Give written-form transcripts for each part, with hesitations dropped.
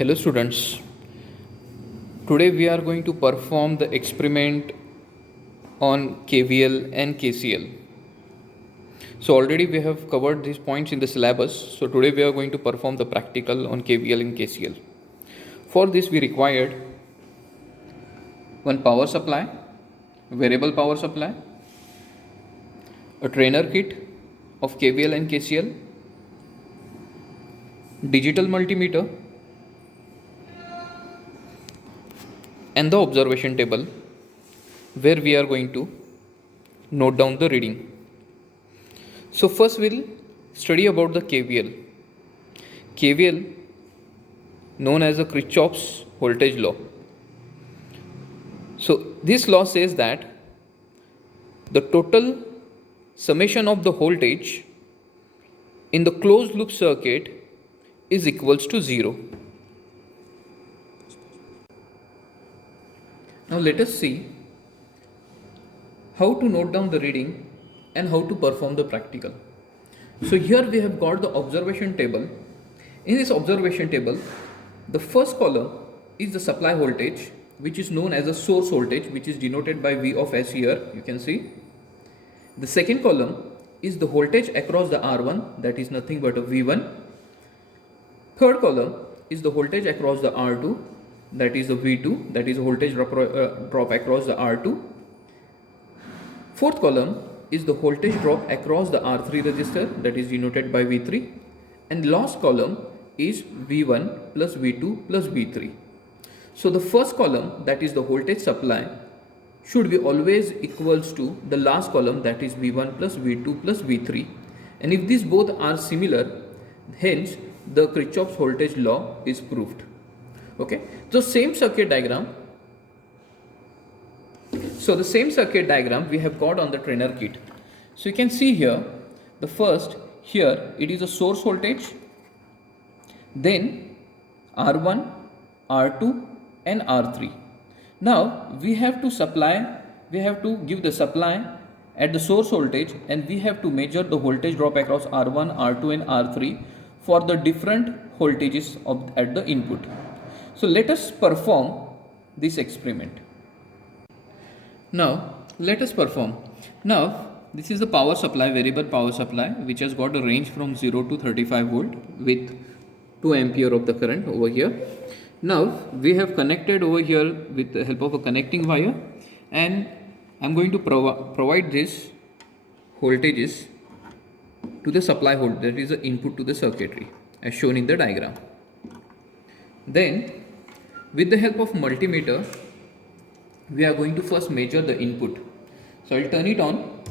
Hello students, today we are going to perform the experiment on KVL and KCL. So already we have covered these points in the syllabus, so today we are going to perform the practical on KVL and KCL. For this we required one power supply, variable power supply, a trainer kit of KVL and KCL, digital multimeter, and the observation table where we are going to note down the reading. So first we'll study about the KVL. KVL known as the Kirchhoff's voltage law. So this law says that the total summation of the voltage in the closed loop circuit is equals to 0. Now let us see how to note down the reading and how to perform the practical. So here we have got the observation table. In this observation table, the first column is the supply voltage, which is known as the source voltage, which is denoted by V of S here, you can see. The second column is the voltage across the R1, that is nothing but a V1. Third column is the voltage across the R2, that is the V2, that is voltage drop across the R2. Fourth column is the voltage drop across the R3 resistor, that is denoted by V3, and last column is V1 plus V2 plus V3. So the first column, that is the voltage supply, should be always equals to the last column, that is V1 plus V2 plus V3, and if these both are similar, hence the Kirchhoff's voltage law is proved. Okay, so same circuit diagram. So the same circuit diagram we have got on the trainer kit. So you can see here, the first here it is a source voltage, then R1, R2 and R3. Now we have to give the supply at the source voltage, and we have to measure the voltage drop across R1, R2 and R3 for the different voltages at the input. So let us perform this experiment. Now let us perform. Now this is the power supply, variable power supply, which has got a range from 0 to 35 volt with 2 ampere of the current over here. Now we have connected over here with the help of a connecting wire, and I'm going to provide this voltages to the supply voltage, that is the input to the circuitry, as shown in the diagram. Then with the help of multimeter, we are going to first measure the input. So I'll turn it on,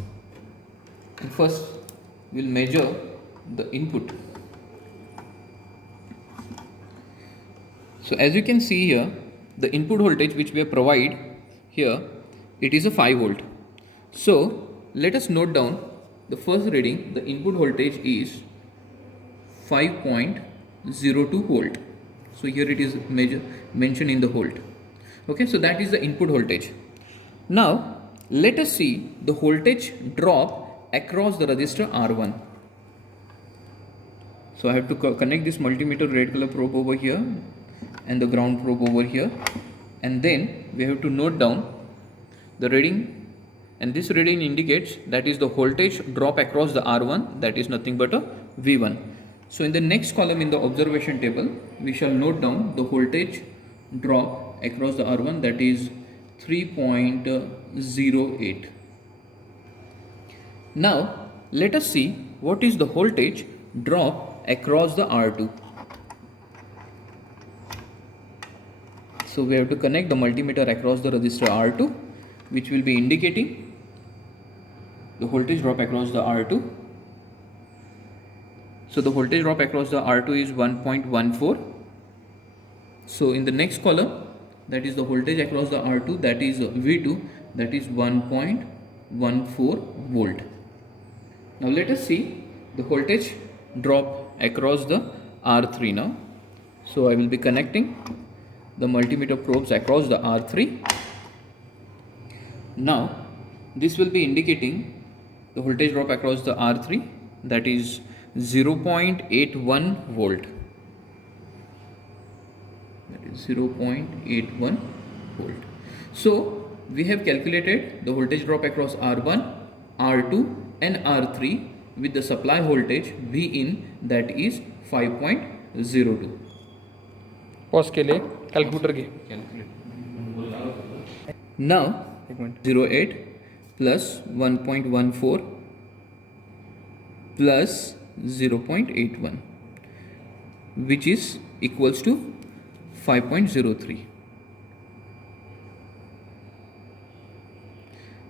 and first we'll measure the input. So as you can see here, the input voltage which we have provided here, it is a 5 volt. So let us note down the first reading. The input voltage is 5.02 volt. So here it is mentioned in the volt. Okay, so that is the input voltage. Now let us see the voltage drop across the resistor R1. So I have to connect this multimeter red color probe over here and the ground probe over here, and then we have to note down the reading, and this reading indicates that is the voltage drop across the R1, that is nothing but a V1. So in the next column in the observation table, we shall note down the voltage drop across the R1, that is 3.08. Now let us see what is the voltage drop across the R2. So we have to connect the multimeter across the resistor R2, which will be indicating the voltage drop across the R2. So the voltage drop across the R2 is 1.14. So in the next column, that is the voltage across the R2, that is V2, that is 1.14 volt. Now let us see the voltage drop across the R3 now. So I will be connecting the multimeter probes across the R3. Now this will be indicating the voltage drop across the R3, that is 0.81 volt. that is 0.81 volt. So we have calculated the voltage drop across R1, R2 and R3 with the supply voltage V in, that is 5.02. Pause के लिए calculator की Now एक minute 08 plus 1.14 plus 0.81, which is equals to 5.03.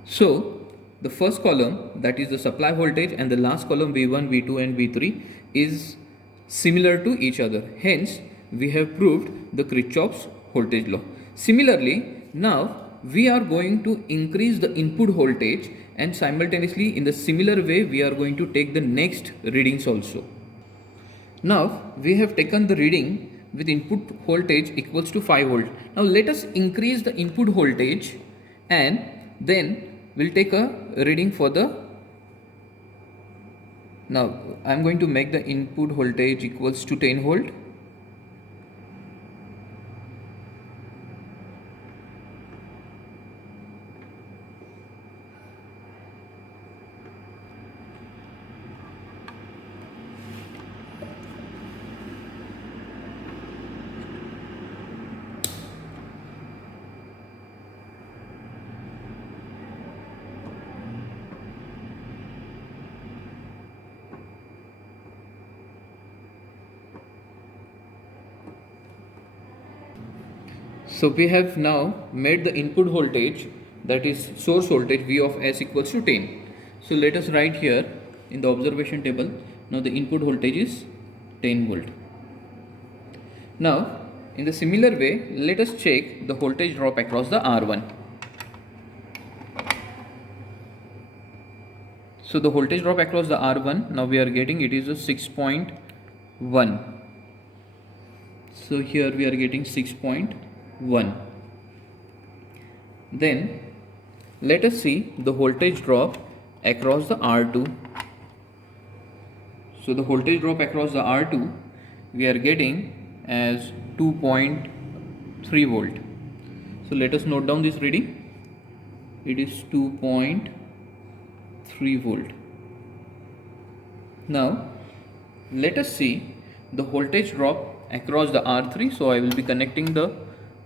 So the first column, that is the supply voltage, and the last column V1, V2 and V3 is similar to each other. Hence we have proved the Kirchhoff's voltage law. Similarly, now we are going to increase the input voltage, and simultaneously in the similar way we are going to take the next readings also. Now we have taken the reading with input voltage equals to 5 volt. Now let us increase the input voltage, and then we'll take a reading for the, now I'm going to make the input voltage equals to 10 volt. So we have now made the input voltage, that is source voltage V of S equals to 10. So let us write here in the observation table. Now the input voltage is 10 volt. Now in the similar way, let us check the voltage drop across the R1. So the voltage drop across the R1, now we are getting it is a 6.1. So here we are getting 6.1. Then let us see the voltage drop across the R2. So the voltage drop across the R2 we are getting as 2.3 volt. So let us note down this reading. It is 2.3 volt. Now let us see the voltage drop across the R3. So I will be connecting the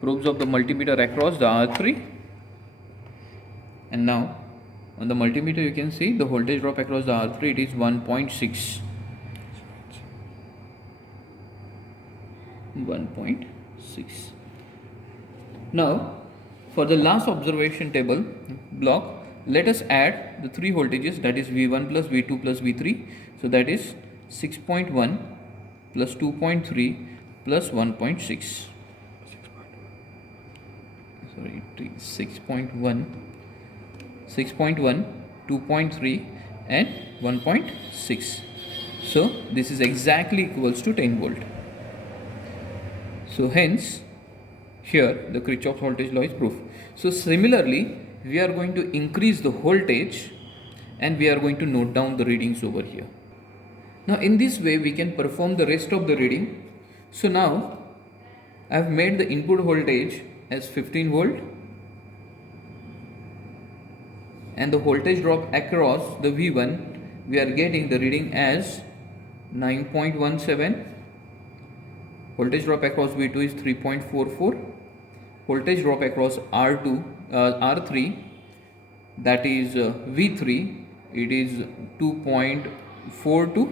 probes of the multimeter across the R3, and now on the multimeter you can see the voltage drop across the R3, it is 1.6. 1.6. Now for the last observation table block, let us add the three voltages, that is V1 plus V2 plus V3. So that is 6.1 plus 2.3 plus 1.6. Sorry, 6.1, 2.3 and 1.6. So this is exactly equals to 10 volt. So hence here the Kirchhoff's voltage law is proof. So similarly we are going to increase the voltage, and we are going to note down the readings over here. Now in this way we can perform the rest of the reading. So now I have made the input voltage as 15 volt, and the voltage drop across the V1 we are getting the reading as 9.17. Voltage drop across V2 is 3.44. Voltage drop across R3, that is V3, it is 2.42.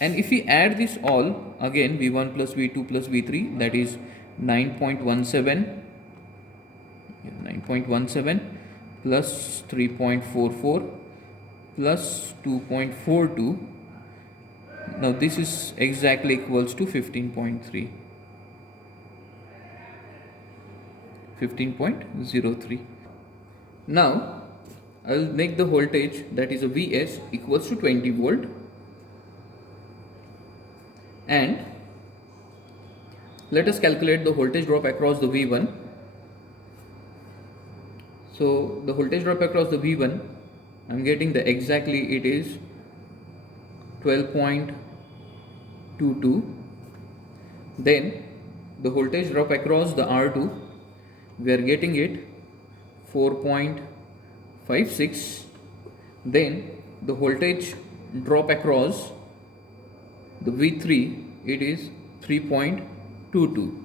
And if we add this all again, V1 plus V2 plus V3, that is 9.17 plus 3.44 plus 2.42. Now this is exactly equals to 15.3. 15.03. Now I will make the voltage, that is a Vs, equals to 20 volt, and let us calculate the voltage drop across the V1. So the voltage drop across the V1, I am getting the exactly it is 12.22. Then the voltage drop across the R2, we are getting it 4.56. Then the voltage drop across the V3, it is 3.22.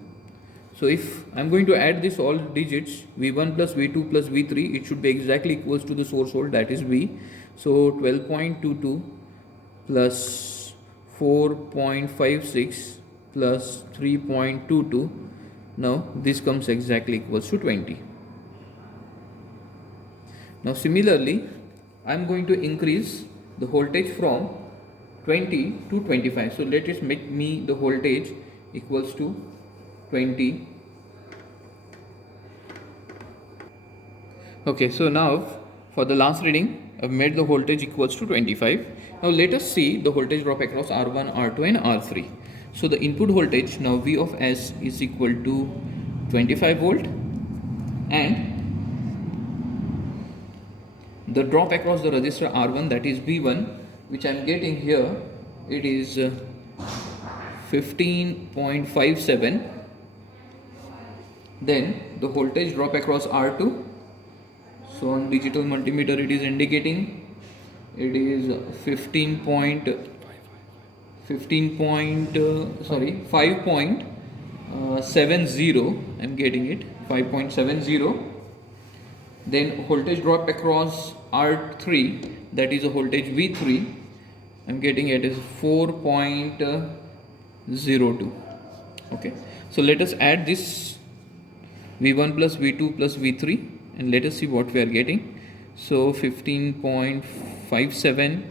So if I'm going to add this all digits, V1 plus V2 plus V3, it should be exactly equals to the source volt, that is V. So 12.22 plus 4.56 plus 3.22, now this comes exactly equals to 20. Now similarly, I'm going to increase the voltage from 20 to 25. So let us make me the voltage equals to 20. Okay, so now for the last reading, I've made the voltage equals to 25. Now let us see the voltage drop across R1, R2 and R3. So the input voltage now V of S is equal to 25 volt, and the drop across the resistor R1, that is V1, which I am getting here, it is 15.57. Then the voltage drop across R2, so on digital multimeter it is indicating it is 5.70. I'm getting it 5.70. Then voltage drop across R3, that is a voltage V3, I'm getting it is 4.02. Okay, so let us add this V1 plus V2 plus V3 and let us see what we are getting. So 15.57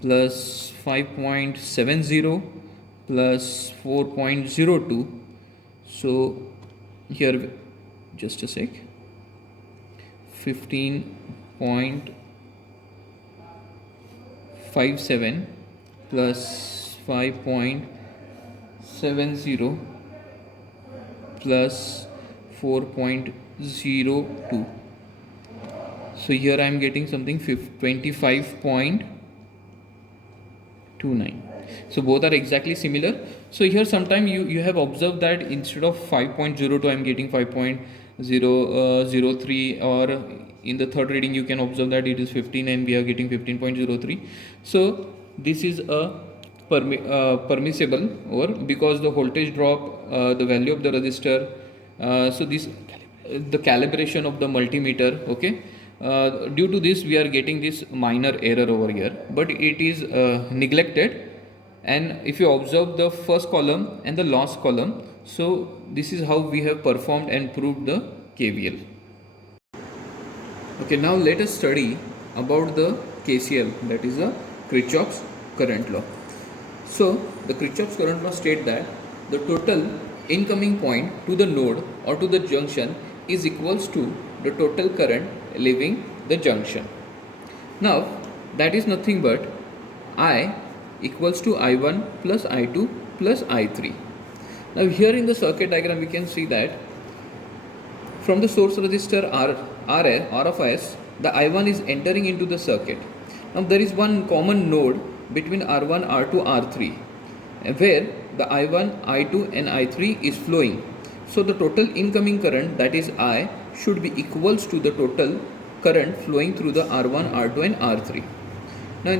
plus 5.70 plus 4.02. So here, just a sec, 15.57 plus 5.70 plus 4.02. So here I am getting something 25.29. So both are exactly similar. So here sometime you have observed that instead of 5.02 I am getting 5.003, or in the third reading you can observe that it is 15 and we are getting 15.03. So this is a permissible, or because the voltage drop, the value of the resistor, so this the calibration of the multimeter, okay, due to this we are getting this minor error over here, but it is neglected. And if you observe the first column and the last column, so this is how we have performed and proved the KVL. Okay, now let us study about the KCL, that is the Kirchhoff's current law. So the Kirchhoff's current law states that the total incoming point to the node or to the junction is equals to the total current leaving the junction. Now that is nothing but I equals to I1 plus I2 plus I3. Now here in the circuit diagram we can see that from the source resistor R of S, the I1 is entering into the circuit. Now there is one common node between R1, R2, R3 where the I1, I2 and I3 is flowing. So the total incoming current, that is I, should be equals to the total current flowing through the R1, R2 and R3. Now in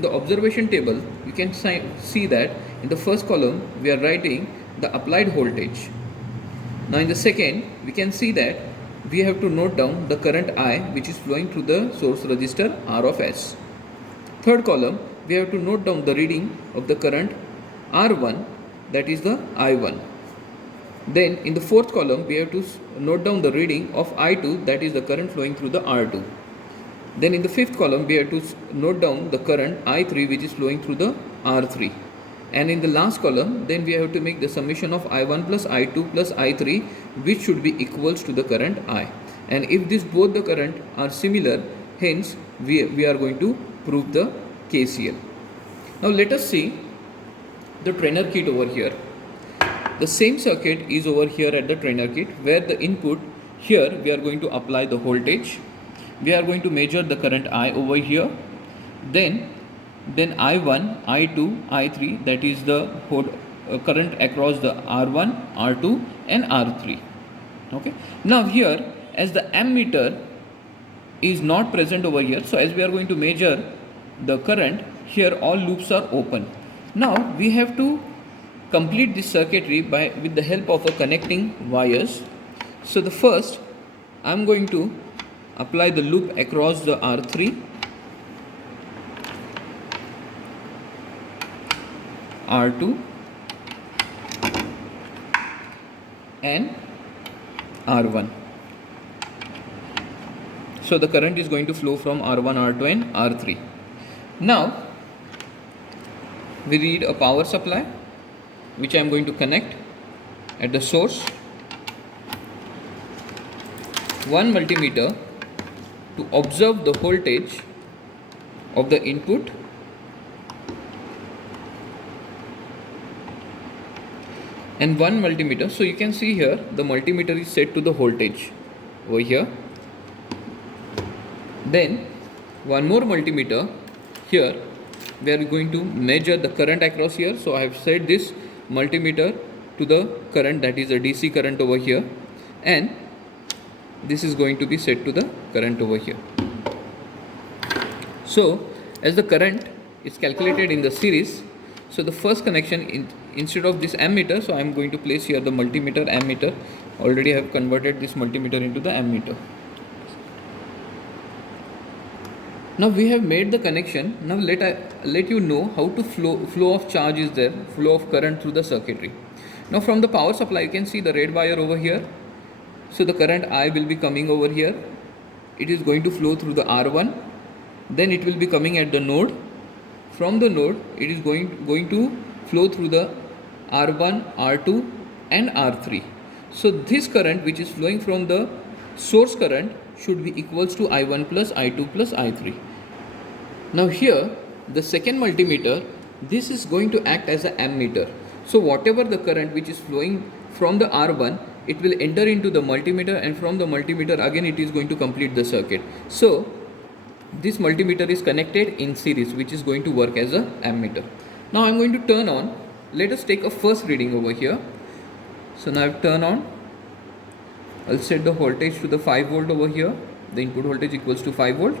the observation table, you can see that in the first column we are writing the applied voltage. Now in the second, we can see that we have to note down the current I which is flowing through the source resistor R of S. Third column, we have to note down the reading of the current R1, that is the I1. Then in the fourth column, we have to note down the reading of I2, that is the current flowing through the R2. Then in the fifth column, we have to note down the current I3 which is flowing through the R3. And in the last column, then we have to make the summation of I1 plus I2 plus I3, which should be equals to the current I. And if both the current are similar, hence we are going to prove the KCL. Now let us see the trainer kit over here. The same circuit is over here at the trainer kit, where the input, here we are going to apply the voltage. We are going to measure the current I over here. Then I1, I2, I3, that is the current across the R1, R2 and R3. Okay. Now here, as the ammeter is not present over here, so as we are going to measure the current, here all loops are open. Now we have to complete this circuitry with the help of a connecting wires. So the first, I'm going to apply the loop across the R3, R2 and R1. So the current is going to flow from R1, R2 and R3. Now we need a power supply which I am going to connect at the source, one multimeter to observe the voltage of the input, and one multimeter. So you can see here the multimeter is set to the voltage over here. Then one more multimeter here, we are going to measure the current across here. So I have set this multimeter to the current, that is a DC current over here, and this is going to be set to the current over here. So as the current is calculated in the series, so the first connection instead of this ammeter, so I am going to place here the multimeter, ammeter. Already I have converted this multimeter into the ammeter. Now we have made the connection. Now let you know how to flow of charge is there, flow of current through the circuitry. Now from the power supply you can see the red wire over here. So the current I will be coming over here. It is going to flow through the R1. Then it will be coming at the node. From the node it is going to flow through the R1, R2 and R3. So this current which is flowing from the source current should be equals to I1 plus I2 plus I3. Now here the second multimeter, this is going to act as an ammeter. So whatever the current which is flowing from the R1, it will enter into the multimeter, and from the multimeter again it is going to complete the circuit. So this multimeter is connected in series, which is going to work as a ammeter. Now I am going to turn on. Let us take a first reading over here. So now I have turned on. I'll set the voltage to the 5 volt over here. The input voltage equals to 5 volt.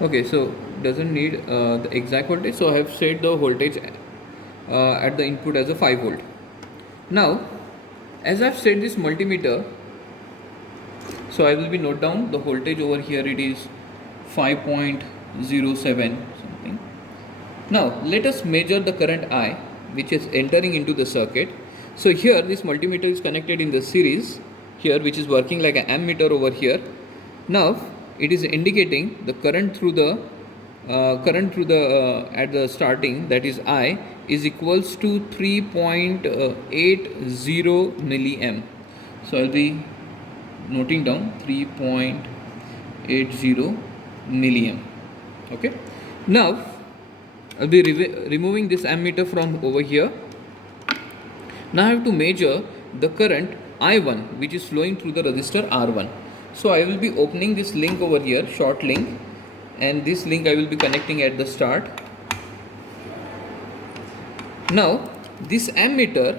Okay, so doesn't need the exact voltage, so I have set the voltage at the input as a 5 volt. Now as I have set this multimeter, so I will be note down the voltage over here. It is 5.07 something. Now let us measure the current I which is entering into the circuit. So here this multimeter is connected in the series here, which is working like an ammeter over here. Now it is indicating the current through the at the starting, that is I, is equals to 3.80 milliamp. So I'll be noting down 3.80 milliamp. Okay. Now I'll be removing this ammeter from over here. Now I have to measure the current I1 which is flowing through the resistor R1. So I will be opening this link over here, short link, and this link I will be connecting at the start. Now this ammeter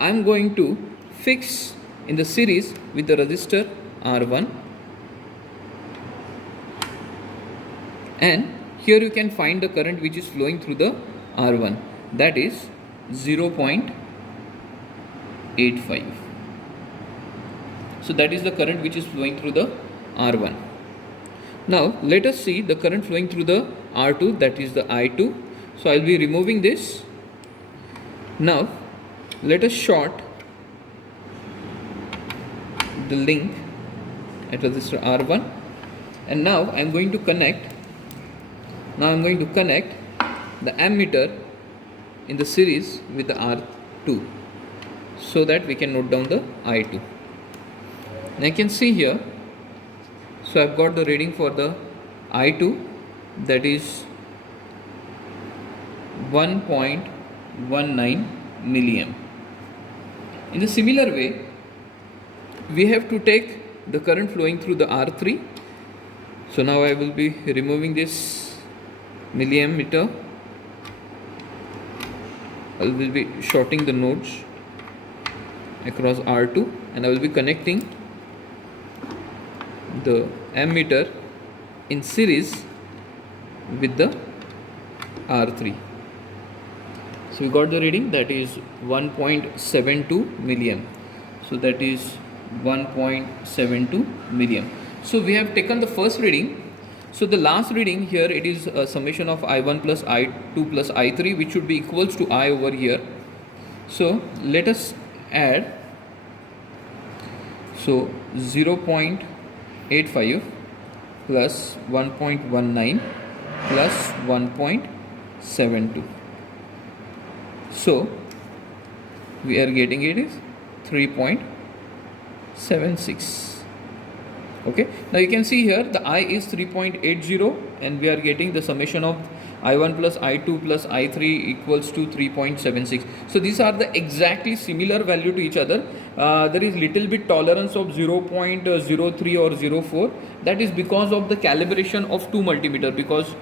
I am going to fix in the series with the resistor R1, and here you can find the current which is flowing through the R1, that is 0.85. So that is the current which is flowing through the R1. Now let us see the current flowing through the R2, that is the I2. So I will be removing this. Now let us short the link at resistor R1, and now I am going to connect. Now I am going to connect the ammeter in the series with the R2, so that we can note down the I2. And I can see here, so I've got the reading for the I2, that is 1.19 milliamp. In a similar way, we have to take the current flowing through the R3. So now I will be removing this milliammeter. I will be shorting the nodes across R2, and I will be connecting the ammeter in series with the R3. So we got the reading, that is 1.72 milliamp. So that is 1.72 milliamp. So we have taken the first reading. So the last reading here, it is a summation of I1 plus I2 plus I3, which should be equals to I over here. So let us add. So 0.85 plus 1.19 plus 1.72. So we are getting it is 3.76. Okay, now you can see here the I is 3.80, and we are getting the summation of I1 plus I2 plus I3 equals to 3.76. So these are the exactly similar value to each other. There is little bit tolerance of 0.03 or 0.4. That is because of the calibration of two multimeter, because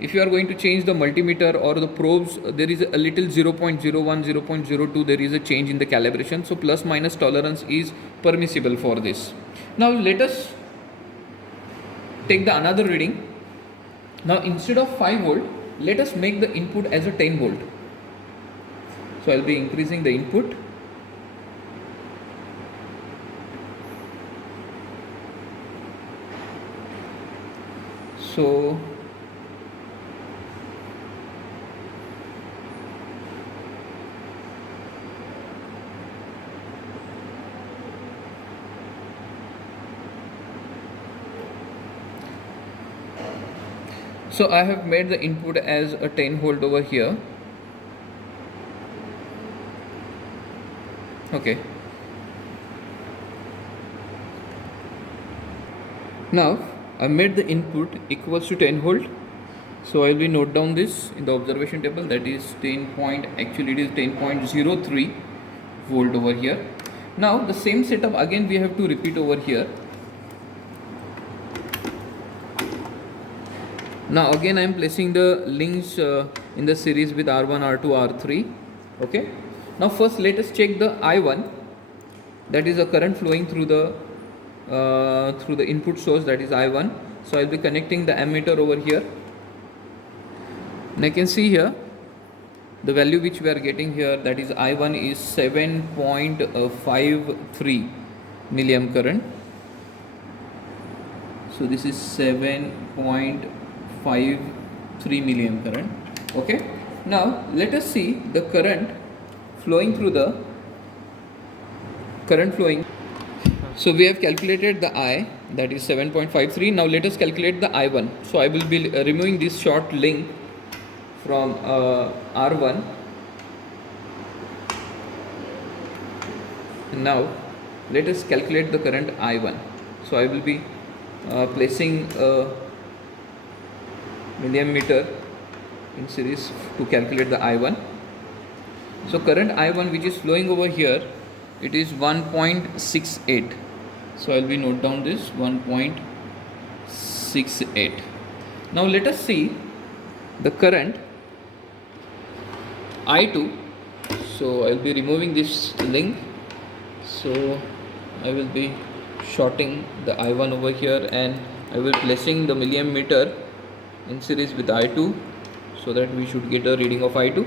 if you are going to change the multimeter or the probes, there is a little 0.01, 0.02, there is a change in the calibration. So plus minus tolerance is permissible for this. Now let us take the another reading. Now instead of 5 volt, let us make the input as a 10 volt. So I will be increasing the input. So I have made the input as a 10 volt over here. Okay. Now I made the input equals to 10 volt. So I will be note down this in the observation table, that is 10 point, actually it is 10.03 volt over here. Now the same setup again we have to repeat over here. Now again I am placing the links in the series with R1, R2, R3. Okay. Now first let us check the I1, that is a current flowing through the input source, that is I1. So I will be connecting the ammeter over here, and I can see here the value which we are getting here, that is I1 is 7.53 milliamp current. So this is 7.53 milliamp current. Okay. Now let us see the current flowing through the So we have calculated the I, that is 7.53. Now let us calculate the I1. So I will be removing this short link from R1. And now let us calculate the current I1. So I will be placing a milliammeter in series to calculate the I1. So current I1 which is flowing over here, it is 1.68. So I will be note down this 1.68. Now let us see the current I2. So I will be removing this link. So I will be shorting the I1 over here, and I will placing the milliammeter in series with I2, so that we should get a reading of I2.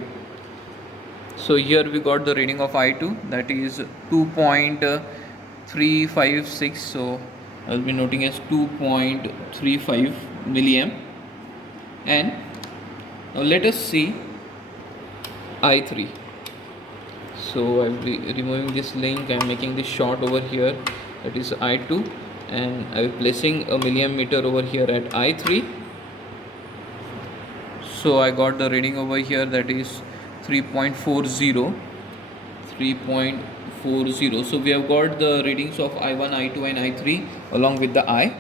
So here we got the reading of I2, that is 2.356. So I will be noting as 2.35 milliamp. And now let us see I3. So I will be removing this link. I am making this short over here, that is I2, and I will be placing a milliammeter over here at I3. So I got the reading over here, that is 3.40. So we have got the readings of I1, I2 and I3 along with the I.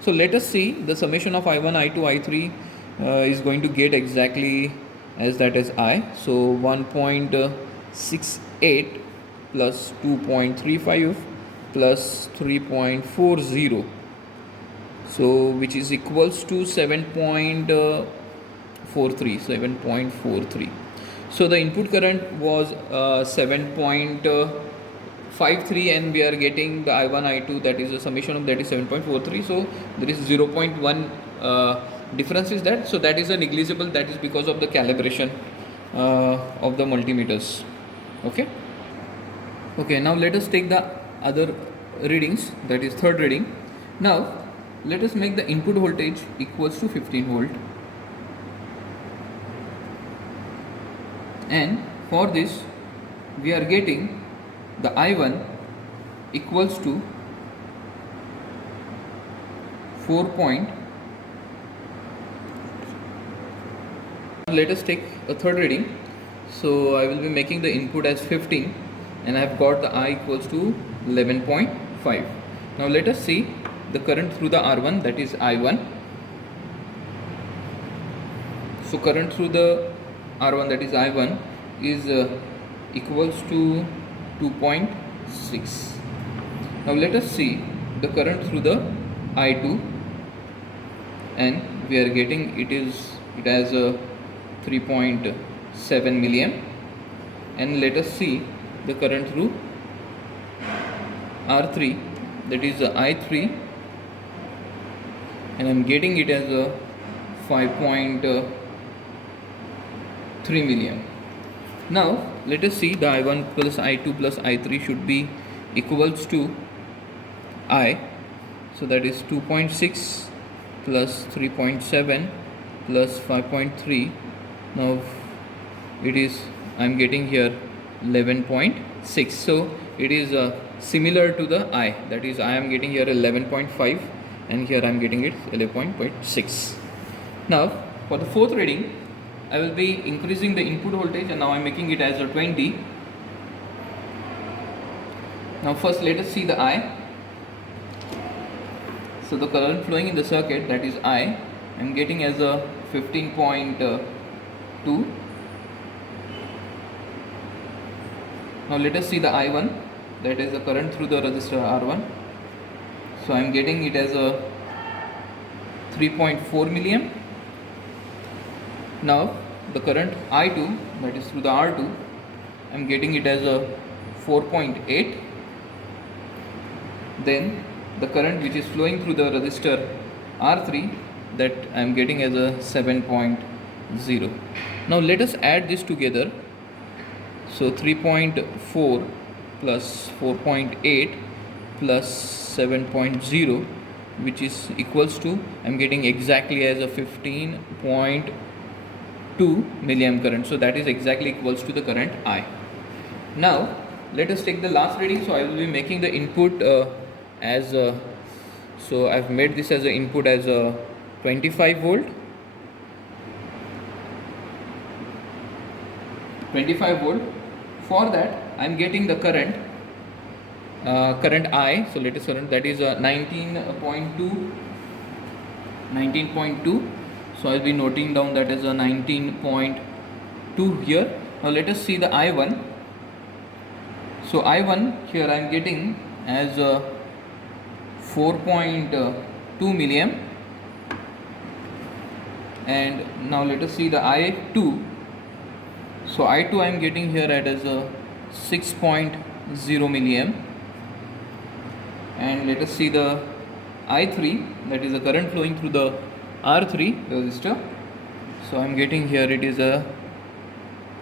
So let us see the summation of I1, I2, I3 is going to get exactly as that as I. So 1.68 plus 2.35 plus 3.40, so which is equals to 7.43. So the input current was 7.53, and we are getting the I1 I2, that is the summation of that is 7.43. so there is 0.1 difference is that, so that is a negligible, that is because of the calibration of the multimeters. Okay, now let us take the other readings, that is third reading. Now let us make the input voltage equals to 15 volt, and for this we are getting the I1 equals to 4. Let us take a third reading. So I will be making the input as 15, and I have got the I equals to 11.5. Now let us see the current through the R1, that is I1. So current through the R1, that is I1, is equals to 2.6. Now let us see the current through the I2, and we are getting it has a 3.7 milliamp. And let us see the current through R3, that is I3, and I am getting it as a 5.3 milliamp. Now let us see the I1 plus I2 plus I3 should be equals to I, so that is 2.6 plus 3.7 plus 5.3. now it is, I am getting here 11.6, so it is similar to the I, that is I am getting here 11.5, and here I am getting it 11.6. Now for the fourth reading, I will be increasing the input voltage, and now I am making it as a 20. Now first let us see the I. So the current flowing in the circuit, that is I am getting as a 15.2. Now let us see the I1, that is the current through the resistor R1. So I am getting it as a 3.4 milliamp. Now the current I2, that is through the R2, I am getting it as a 4.8. Then the current which is flowing through the resistor R3, that I am getting as a 7.0. Now let us add this together. So 3.4 plus 4.8 plus 7.0, which is equals to, I am getting exactly as a 15.2 milliamp current. So that is exactly equals to the current I. Now let us take the last reading. So I will be making the input as so I have made this as an input as a 25 volt. 25 volt. For that I am getting the current I, so latest current, that is 19.2. So I will be noting down that as a 19.2 here. Now let us see the I1. So I1 here I am getting as a 4.2 milliamp, and now let us see the I2. So I2 I am getting here at as a 6.0 milliamp, and let us see the I3, that is the current flowing through the R3 resistor. So I am getting here it is a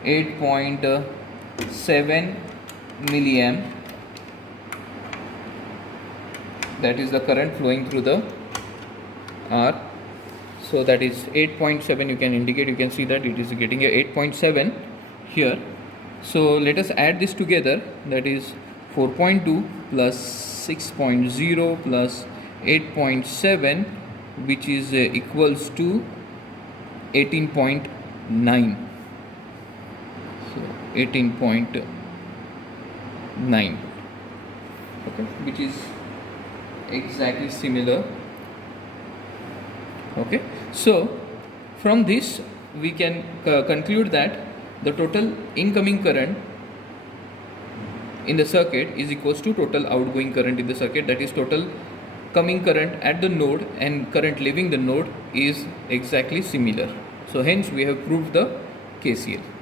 8.7 milliamp, that is the current flowing through the R. So that is 8.7, you can indicate, you can see that it is getting a 8.7 here. So let us add this together, that is 4.2 plus 6.0 plus 8.7, which is equals to 18.9. So 18.9, okay, which is exactly similar. Okay, so from this we can conclude that the total incoming current in the circuit is equals to total outgoing current in the circuit, that is total coming current at the node and current leaving the node is exactly similar. So hence we have proved the KCL.